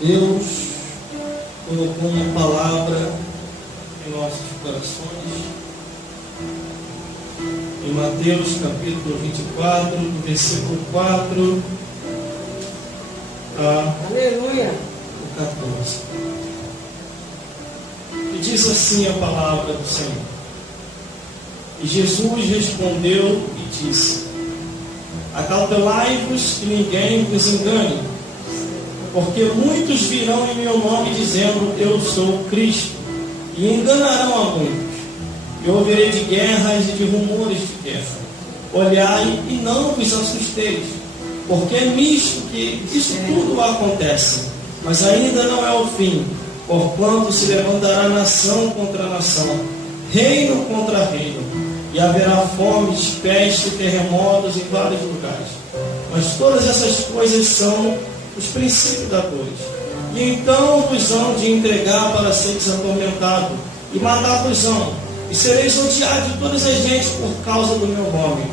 Deus colocou uma palavra em nossos corações. Em Mateus capítulo 24, do versículo 4 Aleluia. a 14. E diz assim a palavra do Senhor. E Jesus respondeu e disse: Acautelai-vos que ninguém vos engane, porque muitos virão em meu nome dizendo: Eu sou Cristo, e enganarão a muitos. E ouvirei de guerras e de rumores de guerra. Olhai e não vos assusteis, porque é nisto que isso tudo acontece, mas ainda não é o fim, porquanto se levantará nação contra nação, reino contra reino, e haverá fomes, peste e terremotos em vários lugares. Mas todas essas coisas são os princípios da dores. E então vos hão de entregar para seres atormentados, e matar-vos-ão, e sereis odiados de todas as gentes por causa do meu nome.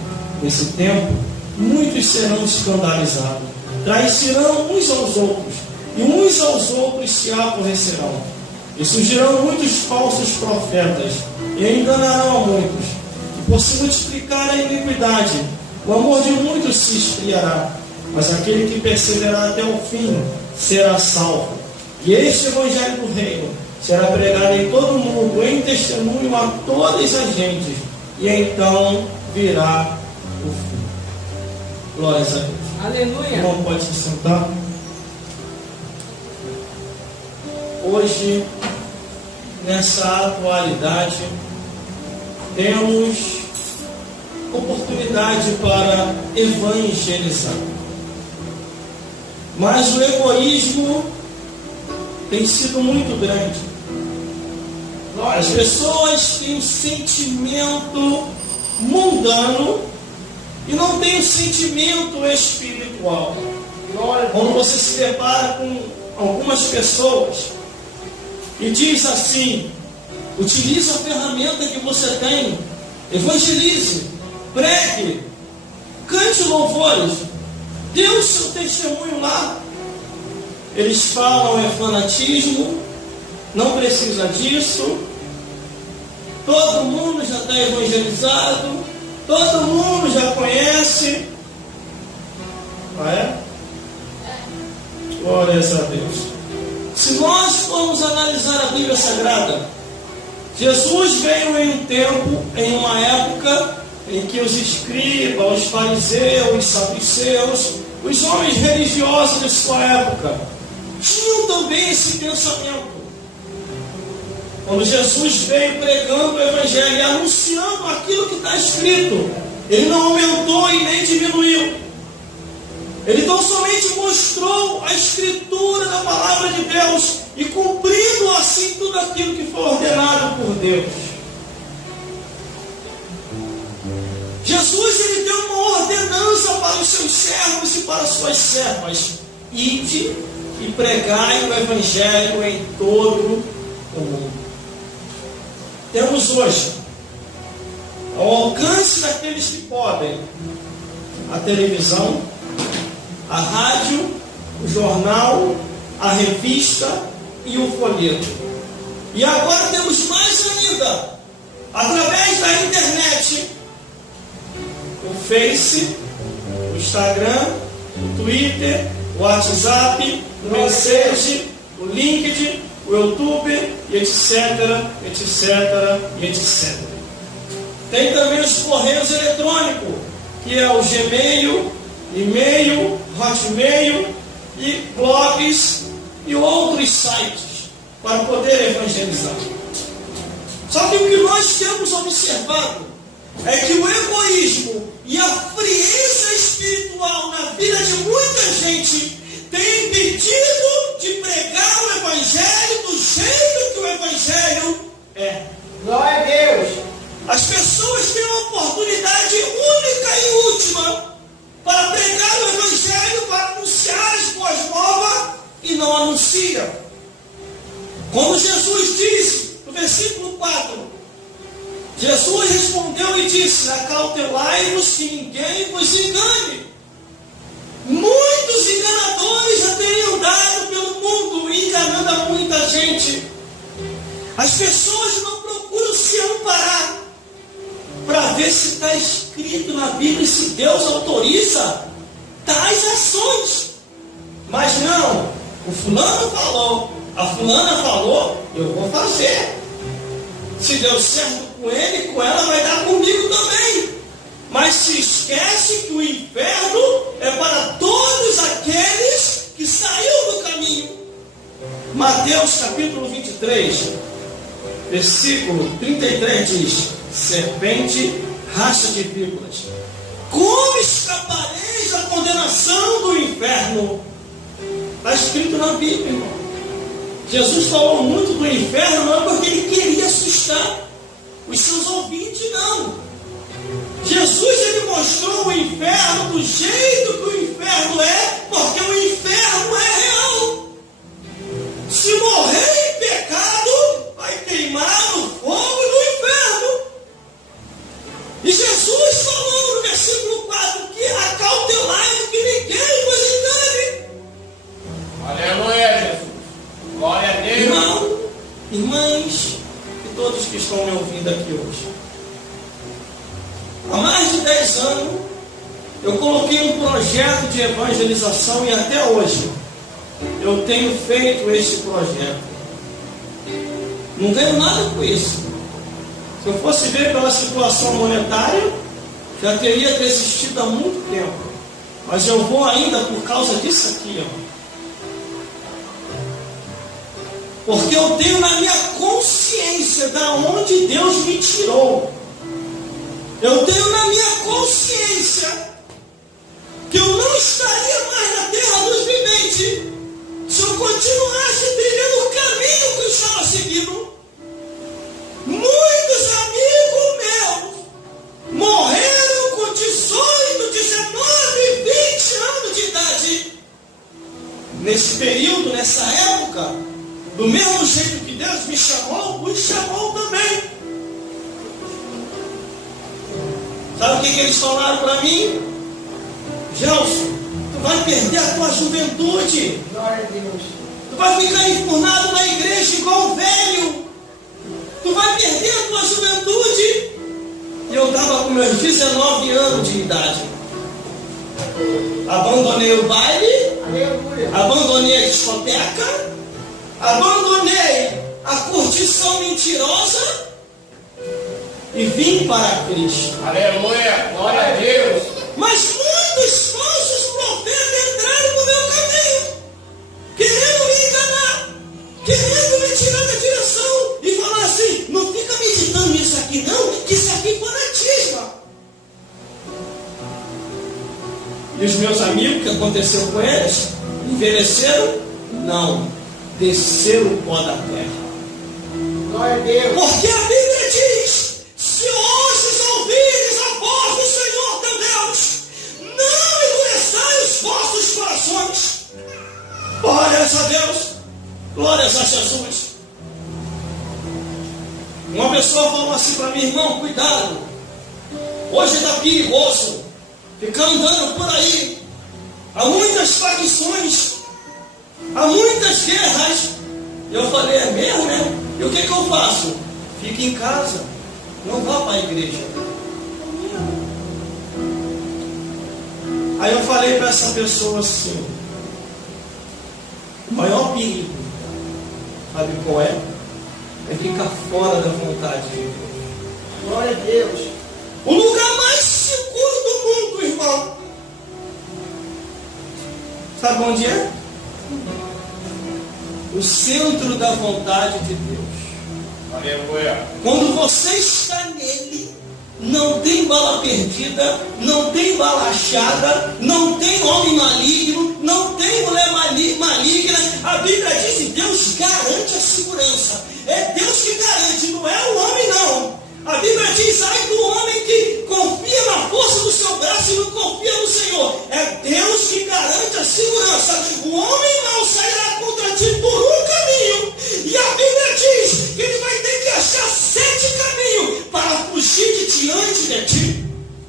Nesse tempo, muitos serão escandalizados, trairão uns aos outros, e uns aos outros se aborrecerão. E surgirão muitos falsos profetas, e enganarão a muitos. E por se multiplicar a iniquidade, o amor de muitos se esfriará, mas aquele que perseverar até o fim será salvo. E este evangelho do reino será pregado em todo o mundo, em testemunho a todas as gentes, e então virá o fim. Glórias a Deus. Aleluia. Irmão, pode se sentar. Hoje, nessa atualidade, temos oportunidade para evangelizar. Mas o egoísmo tem sido muito grande. As pessoas têm um sentimento mundano e não têm um sentimento espiritual. Quando você se depara com algumas pessoas e diz assim: utilize a ferramenta que você tem, evangelize, pregue, cante louvores, dê o seu testemunho lá. Eles falam é fanatismo, não precisa disso, todo mundo já está evangelizado, todo mundo já conhece. Ah, é? Glórias a Deus. Se nós formos analisar a Bíblia Sagrada, Jesus veio em um tempo, em uma época em que os escribas, os fariseus, os saduceus, os homens religiosos de sua época tinham também esse pensamento. Quando Jesus veio pregando o Evangelho e anunciando aquilo que está escrito, Ele não aumentou e nem diminuiu. Ele tão somente mostrou a Escritura da Palavra de Deus e cumprindo assim tudo aquilo que foi ordenado por Deus. Jesus, Ele deu uma ordenança para os seus servos e para as suas servas: ide e pregai o Evangelho em todo o mundo. Temos hoje, ao alcance daqueles que podem, a televisão, a rádio, o jornal, a revista e o folheto. E agora temos mais ainda, através da internet, o Face, o Instagram, o Twitter, o WhatsApp, o Message, o LinkedIn, o YouTube, e etc, etc, e etc. Tem também os correios eletrônicos, que é o Gmail, e-mail, Hotmail e blogs e outros sites para poder evangelizar. Só que o que nós temos observado é que o egoísmo e a frieza espiritual na vida de muita gente tem impedido de pregar o Evangelho do jeito que o Evangelho é. Glória a Deus. As pessoas têm uma oportunidade única e última para pregar o Evangelho, para anunciar as boas novas, e não anunciam. Como Jesus disse no versículo 4, Jesus respondeu e disse: acautelai-vos que ninguém vos engane. Muitos enganadores já têm andado pelo mundo, As pessoas não procuram se amparar para ver se está escrito na Bíblia, se Deus autoriza tais ações. Mas não, o fulano falou, a fulana falou, eu vou fazer. Se deu certo com ele, com ela vai dar comigo também. Mas se esquece que o inferno é para todos aqueles que saíram do caminho. Mateus capítulo 23, versículo 33 diz: serpente, raça de víboras, como escapareis da condenação do inferno? Está escrito na Bíblia, irmão. Jesus falou muito do inferno, não porque ele queria assustar os seus ouvintes, não. Jesus, ele mostrou o inferno do jeito que o inferno é, porque o inferno é real. Se morrer em pecado, vai queimar no fogo do inferno. E Jesus falou no versículo 4 que acautelai que ninguém vos engane. Aleluia, Jesus. Glória a Deus. Irmão, irmãs e todos que estão me ouvindo aqui hoje. Há mais de 10 anos, eu coloquei um projeto de evangelização e até hoje eu tenho feito esse projeto. Não ganho nada com isso. Se eu fosse ver pela situação monetária, já teria desistido há muito tempo. Mas eu vou ainda por causa disso aqui, ó. Porque eu tenho na minha consciência da onde Deus me tirou. Eu tenho na minha consciência que eu não estaria mais na terra dos viventes se eu continuasse trilhando o caminho que eu estava seguindo. Muitos amigos meus morreram com 18, 19, 20 anos de idade. Nesse período, nessa época, do mesmo jeito que Deus me chamou, os chamou também. Sabe o que eles falaram para mim? Gelson, tu vai perder a tua juventude. Glória a Deus. Tu vai ficar enfurnado na igreja igual o velho. Tu vai perder a tua juventude. E eu estava com meus 19 anos de idade. Abandonei o baile. Aleluia. Abandonei a discoteca. Abandonei a curtição mentirosa. E vim para Cristo. Aleluia. Glória a Deus. Mas muitos falsos profetas entraram no meu caminho, querendo me enganar, querendo me tirar da direção e falar assim: não fica meditando nisso aqui não, que isso aqui é fanatismo. E os meus amigos, o que aconteceu com eles? Envelheceram? Não, desceram o pó da terra. Glória a Deus. Porque a Bíblia diz: se ouves ouvires a voz do Senhor teu Deus, não endureçai os vossos corações. Glórias a Deus, glórias a Jesus. Uma pessoa falou assim para mim: irmão, cuidado, hoje está perigoso ficar andando por aí. Há muitas facções, há muitas guerras. Eu falei: é mesmo, né? E o que eu faço? Fique em casa, não vá para a igreja. Aí eu falei para essa pessoa assim: o maior perigo, sabe qual é? É ficar fora da vontade de Deus. Glória a Deus. O lugar mais seguro do mundo, irmão, sabe onde é? O centro da vontade de Deus. Aleluia. Quando você está nele, não tem bala perdida, não tem bala achada, não tem homem maligno, não tem mulher maligna. A Bíblia diz que Deus garante a segurança. É Deus que garante, não é o homem não. A Bíblia diz: ai do homem que confia na força do seu braço e não confia no Senhor. É Deus que garante a segurança. O homem não sairá contra ti por um caminho. E a Bíblia diz que ele vai ter que achar 7 caminhos para fugir de diante de ti.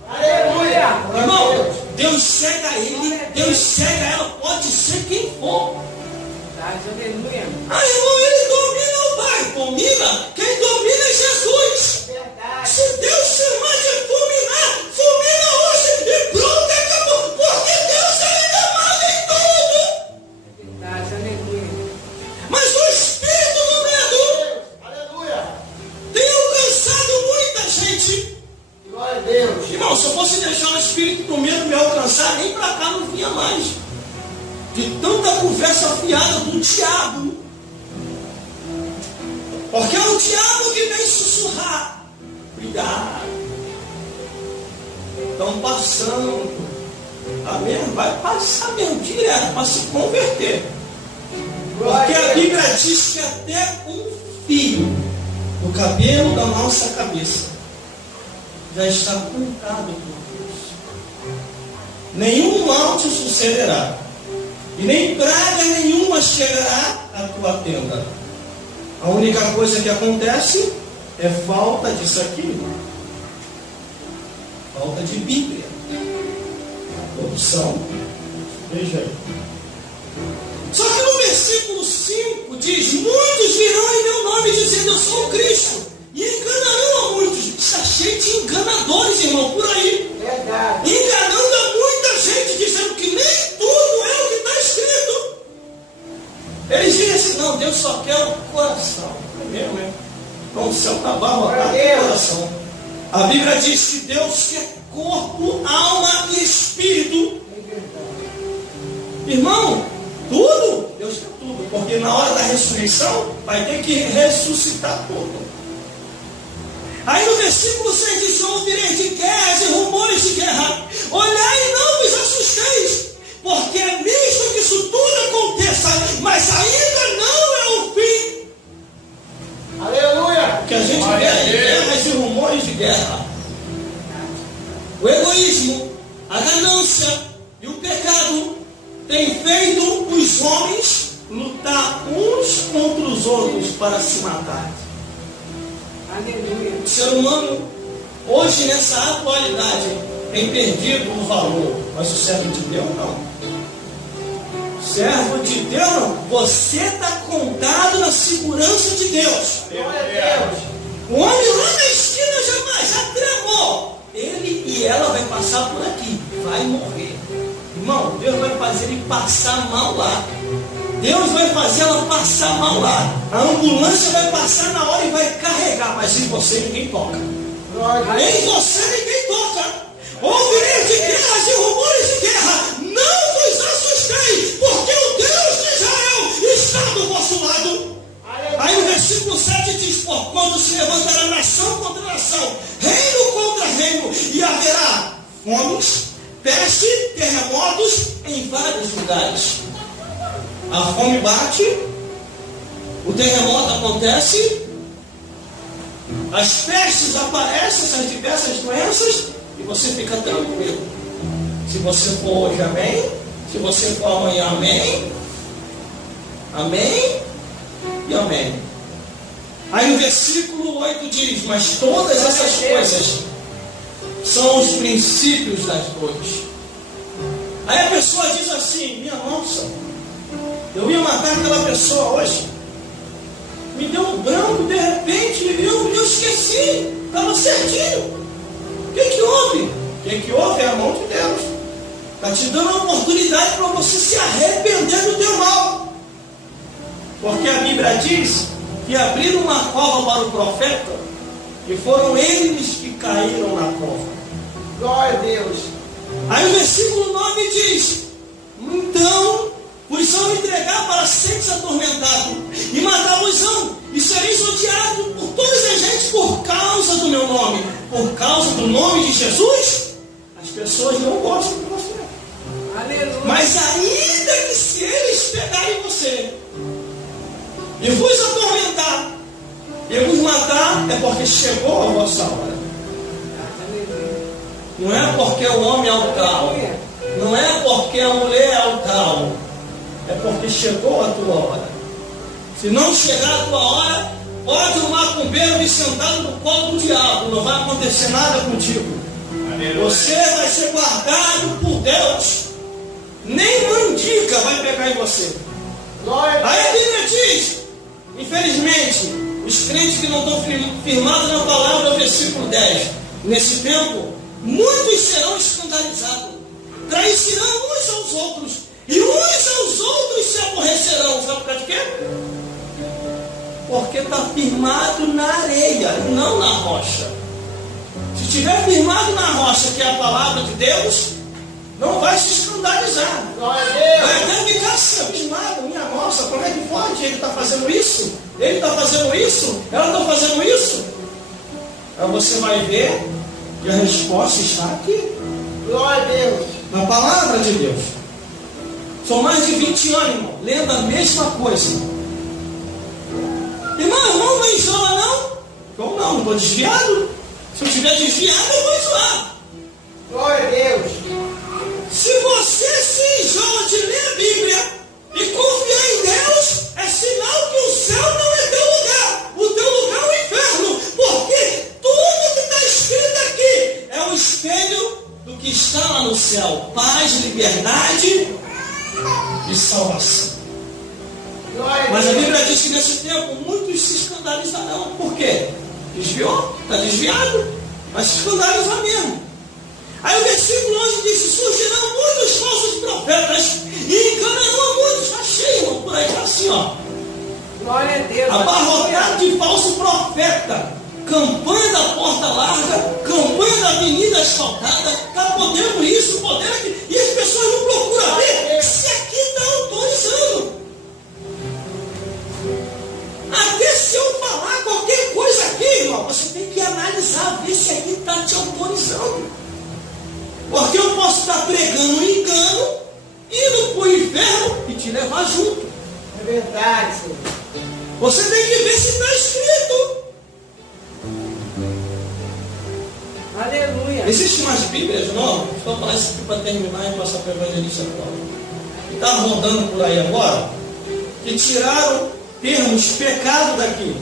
Aleluia. Irmão, Deus cega ele, Deus cega ela, pode ser quem for. Aleluia. Ah, irmão, ele domina o vai, domina. Quem domina é Jesus. Verdade. Se Deus chamar de fulminar, fulmina hoje e pronto, acabou. Porque Deus ainda manda em tudo. Verdade. Aleluia. Mas o Espírito do medo Aleluia. tem alcançado muita gente. Glória a Deus. Irmão, se eu fosse deixar o Espírito do medo me alcançar, nem pra cá não vinha mais. De tanta conversa fiada do diabo. Porque é o diabo que vem sussurrar. Cuidado. Estão passando. Amém? Vai passar mesmo direto para se converter. Porque a Bíblia diz que até um fio do cabelo da nossa cabeça já está contado por Deus. Nenhum mal te sucederá. E nem praga nenhuma chegará à tua tenda. A única coisa que acontece é falta disso aqui. Falta de Bíblia. Opção. Veja aí. Só que no versículo 5 diz: muitos virão em meu nome dizendo eu sou o Cristo. E enganarão a muitos. Está cheio de enganadores, irmão, por aí. Verdade. Enganando a muita gente, dizendo que nem tudo é o que está escrito. Eles dizem assim: não, Deus só quer o coração. É mesmo, é? Então o céu está abarrotado do coração. A Bíblia diz que Deus quer corpo, alma e espírito. Irmão, tudo? Deus quer tudo. Porque na hora da ressurreição vai ter que ressuscitar tudo. Aí no versículo 6 diz: ouvireis de guerras e rumores de guerra. Olhai e não vos assusteis, porque é mesmo que isso tudo aconteça, mas ainda não é o fim. Aleluia. O que a gente vê é guerras e rumores de guerra. O egoísmo, a ganância e o pecado têm feito os homens lutar uns contra os outros para se matar. Aleluia. O ser humano, hoje nessa atualidade, tem perdido o valor. Mas o servo de Deus não. Servo de Deus não. Você está contado na segurança de Deus. Glória a Deus. O homem lá na esquina já tramou. Ele e ela vai passar por aqui. Vai morrer. Irmão, Deus vai fazer ele passar mal lá. Deus vai fazer ela passar mal lá. A ambulância vai passar na hora e vai carregar. Mas em você ninguém toca. Em você ninguém toca. Ouvireis de guerras e rumores de guerra. Não vos assusteis, porque o Deus de Israel está do vosso lado. Aí o versículo 7 diz: por quando se levantará nação contra nação, reino contra reino, e haverá fomes, peste, terremotos em vários lugares. A fome bate, o terremoto acontece, as pestes aparecem, essas diversas doenças, e você fica tranquilo. Se você for hoje, amém. Se você for amanhã, amém. Amém e amém. Aí no versículo 8 diz: mas todas essas coisas são os princípios das dores. Aí a pessoa diz assim: minha nossa, eu ia matar aquela pessoa hoje, me deu um branco, de repente eu esqueci, estava certinho. O que houve? O que houve é a mão de Deus. Está te dando a oportunidade para você se arrepender do teu mal. Porque a Bíblia diz que abriram uma cova para o profeta e foram eles que caíram na cova. Glória a Deus. Aí o versículo 9 diz: então vos são entregar para seres atormentados, e matar-vos-ão, e sereis odiados por todas as gentes por causa do meu nome. Por causa do nome de Jesus, as pessoas não gostam de você. Aleluia. Mas ainda que se eles pegarem você e vos atormentar e vos matar, é porque chegou a vossa hora. Não é porque o homem é o tal, não é porque a mulher é o tal, é porque chegou a tua hora. Se não chegar a tua hora, pode o macumbeiro vir sentado no colo do diabo, não vai acontecer nada contigo. Você vai ser guardado por Deus. Nem mandiga vai pegar em você. Glória a Aí a Deus. Bíblia diz, em Infelizmente, os crentes que não estão firmados na palavra, o versículo 10. Nesse tempo, muitos serão escandalizados, trairão uns aos outros, e uns aos outros se aborrecerão. Sabe por causa de quê? Porque está firmado na areia, não na rocha. Se estiver firmado na rocha, que é a palavra de Deus, não vai se escandalizar. Glória a Deus. Vai até ficar assim, abismado. Minha nossa, como é que pode? Ele está fazendo isso? Ele está fazendo isso? Ela está fazendo isso? Aí você vai ver que a resposta está aqui. Glória a Deus. Na palavra de Deus. São mais de 20 anos, irmão, lendo a mesma coisa. Irmão, não enjoa não? Como não? Não estou desviado. Se eu estiver desviado, eu vou enjoar. Glória a Deus. Se você se enjoa de ler a Bíblia e confiar em Deus, é sinal que o céu não é teu lugar. O teu lugar é o inferno. Porque tudo que está escrito aqui é um espelho do que está lá no céu. Paz, liberdade e salvação. Glória a Mas a Deus. Bíblia diz que nesse tempo muitos se escandalizarão. Por quê? Desviou? Está desviado? Vai se escandalizar mesmo. Aí o versículo 11 diz: surgirão muitos falsos profetas e enganarão a muitos. Está cheio, irmão, por aí, está assim, ó. Glória a Deus. Abarrotado de falso profeta. Campanha da porta larga, campanha da avenida asfaltada. Está podendo isso, podendo aquilo. E as pessoas não procuram ver se aqui está autorizando. Até se eu falar qualquer coisa aqui, irmão, você tem que analisar, ver se aqui está te autorizando. Porque eu posso estar pregando um engano, indo para o inferno e te levar junto. É verdade, Senhor. Você tem que ver se está escrito. Aleluia. Existem umas Bíblias novas, estou falando isso aqui para terminar e passar para a evangelista Paulo. Que está rodando por aí agora, que tiraram termos pecado daqui.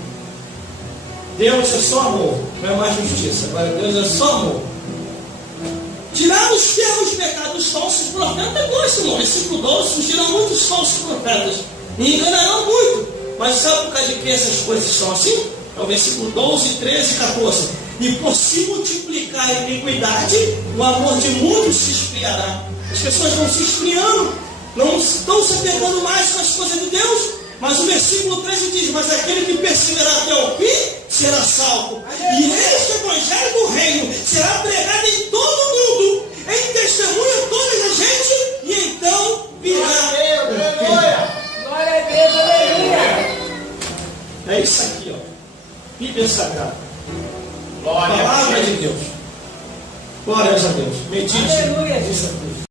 Deus é só amor, não é mais justiça. Agora Deus é só amor. Tiraram os termos pecados dos falsos profetas. Gosto, irmão. Versículo 12: surgirão muitos falsos profetas e enganarão muito. Mas sabe por causa de que essas coisas são assim? É o versículo 12, 13 e 14. E por se multiplicar a iniquidade, o amor de muitos se esfriará. As pessoas vão se esfriando, não estão se apegando mais com as coisas de Deus. Mas o versículo 13 diz: mas aquele que perseverar até o fim será salvo. E este evangelho do reino será pregado em todo o mundo, em testemunho a toda a gente, e então virá. Aleluia. Glória a Deus. Aleluia. É isso aqui, ó. Bíblia Sagrada. Glória a Palavra Deus. de Deus. Glória a Deus. Medite. Aleluia. Diz a Deus.